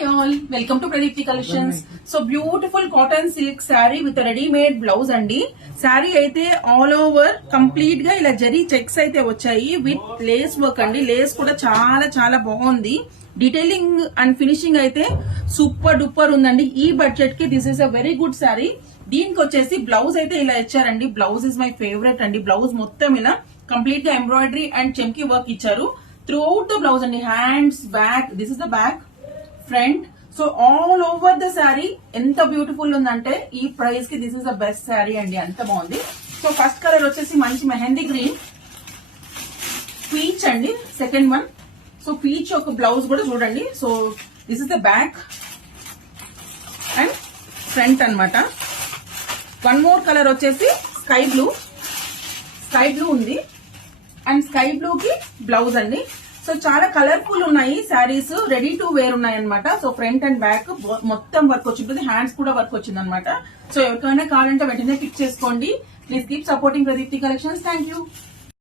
Hi all, welcome to Pradipti Collections. So beautiful cotton silk saree with a ready-made blouse andi. Saree అయితే all over complete గా ఇలా zari checks అయితే వచ్చాయి with lace work అండి. Lay's కూడా చాలా చాలా బాగుంది. డీటెయిలింగ్ అండ్ ఫినిషింగ్ అయితే సూపర్ డూపర్ ఉందండి. ఈ బడ్జెట్ కి this is a very good sari. దీనికి వచ్చేసి బ్లౌజ్ అయితే ఇలా ఇచ్చారండి. బ్లౌజ్ ఇస్ మై ఫేవరెట్ అండి. బ్లౌజ్ మొత్తం ఇలా కంప్లీట్ గా ఎంబ్రాయిడరీ అండ్ చెంకీ వర్క్ ఇచ్చారు త్రూ అవుట్ ద బ్లౌజ్ అండి. Hands, back, this is the back, front. So all over the sari ఎంత బ్యూటిఫుల్ ఉందంటే ఈ ప్రైస్ కి this is the best sari అండి. అంత బాగుంది. సో ఫస్ట్ కలర్ వచ్చేసి మంచి మెహందీ గ్రీన్, పీచ్ అండి సెకండ్ వన్. సో పీచ్ ఒక బ్లౌజ్ కూడా చూడండి. So this is the back and front అన్నమాట. వన్ మోర్ కలర్ వచ్చేసి స్కై బ్లూ, స్కై బ్లూ ఉంది అండ్ స్కై బ్లూ కి బ్లౌజ్ అండి. సో చాలా కలర్ఫుల్ ఉన్నాయి శారీస్, రెడీ టు వేర్ ఉన్నాయి అనమాట. సో ఫ్రంట్ అండ్ బ్యాక్ మొత్తం వర్క్ వచ్చింటుంది, హ్యాండ్స్ కూడా వర్క్ వచ్చింది అనమాట. సో ఎవరికైనా కావాలంటే వెంటనే పిక్ చేసుకోండి. Please keep supporting Pradeepti collections. Thank you.